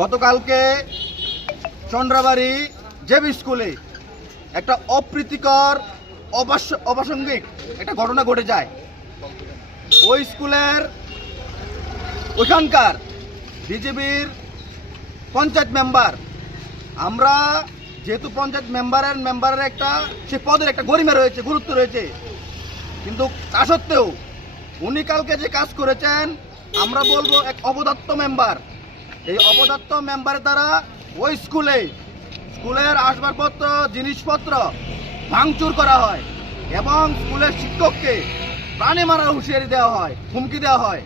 গতকালকে চন্দ্রাবাড়ি জেবি স্কুলে একটা অপ্রীতিকর অপ্রাসঙ্গিক একটা ঘটনা ঘটে যায়। ওই স্কুলের ওইখানকার বিজেপির পঞ্চায়েত মেম্বার, আমরা যেহেতু পঞ্চায়েত মেম্বারের মেম্বারের একটা, সে পদের একটা গরিমা রয়েছে, গুরুত্ব রয়েছে। কিন্তু তা সত্ত্বেও উনি কালকে যে কাজ করেছেন, আমরা বলব এক অবদত্ত মেম্বার। এই অবদত্ত মেম্বারের দ্বারা ওই স্কুলে, স্কুলের আসবাবপত্র, জিনিসপত্র ভাঙচুর করা হয় এবং স্কুলের শিক্ষককে প্রাণে মারার হুঁশিয়ারি দেওয়া হয়, হুমকি দেওয়া হয়।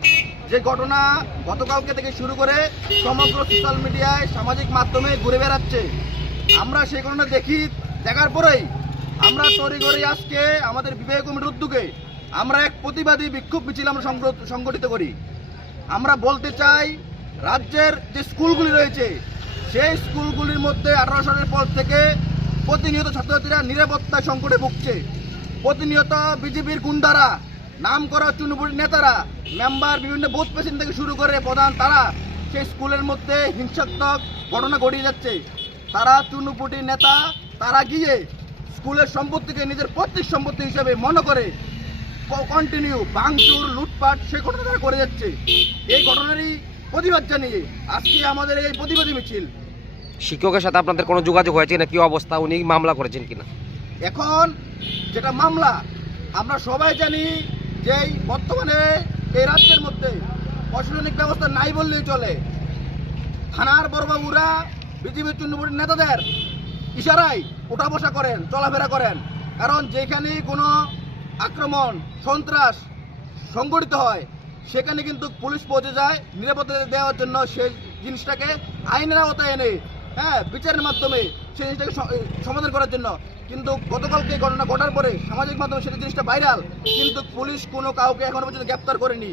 যে ঘটনা গতকালকে থেকে শুরু করে সমগ্র সোশ্যাল মিডিয়ায় সামাজিক মাধ্যমে ঘুরে বেড়াচ্ছে। আমরা সেই ঘটনা দেখি, দেখার পরেই আমরা তড়িঘড়ি আজকে আমাদের বিবাহ কমিটির উদ্যোগে আমরা এক প্রতিবাদী বিক্ষোভ মিছিল আমরা সংগঠিত করি। আমরা বলতে চাই রাজ্যের যে স্কুলগুলি রয়েছে, সেই স্কুলগুলির মধ্যে আঠারো সালের পর থেকে প্রতিনিয়ত ছাত্রছাত্রীরা নিরাপত্তা সংকটে ভুগছে। প্রতিনিয়ত বিজেপির গুন্ডারা নাম করা চুনুপুরি নেতারা, মেম্বার, বিভিন্ন বুথ প্রেসিডেন্ট থেকে শুরু করে প্রধান, তারা সেই স্কুলের মধ্যে হিংসাত্মক ঘটনা ঘটিয়ে যাচ্ছে। তারা চুনুপুটি নেতা, তারা গিয়ে স্কুলের সম্পত্তিকে নিজের পৈতৃক সম্পত্তি হিসেবে মনে করে কন্টিনিউ ভাঙচুর, লুটপাট সে ঘটনা তারা করে যাচ্ছে। এই ঘটনারই প্রতিবাদ জানিয়ে আজকে আমাদের এই প্রতিবাদী মিছিল। শিক্ষকের সাথে আপনাদের কোনো যোগাযোগ হয়েছে না কি অবস্থা? উনি মামলা করেছেন কিনা? এখন যেটা মামলা আমরা সবাই জানি যে এই বর্তমানে এই রাজ্যের মধ্যে প্রশাসনিক ব্যবস্থা নাই বললেই চলে। থানার বড়বাবুরা বিজেপি চুন্নবুটির নেতাদের ইশারায় উঠা বসা করেন চলাফেরা করেন। কারণ যেখানে কোনো আক্রমণ সন্ত্রাস সংগঠিত হয় সেখানে কিন্তু পুলিশ পৌঁছে যায়, নিরাপত্তা দেওয়ার জন্য সেই জিনিসটাকে আইনের আওতায় এনে হ্যাঁ বিচারের মাধ্যমে সেই জিনিসটাকে সমাধান করার জন্য। কিন্তু গতকালকে ঘটনা ঘটার পরে সামাজিক মাধ্যমে সেটা জিনিসটা ভাইরাল কিন্তু পুলিশ কোনো কাউকে এখনও পর্যন্ত গ্রেপ্তার করেনি।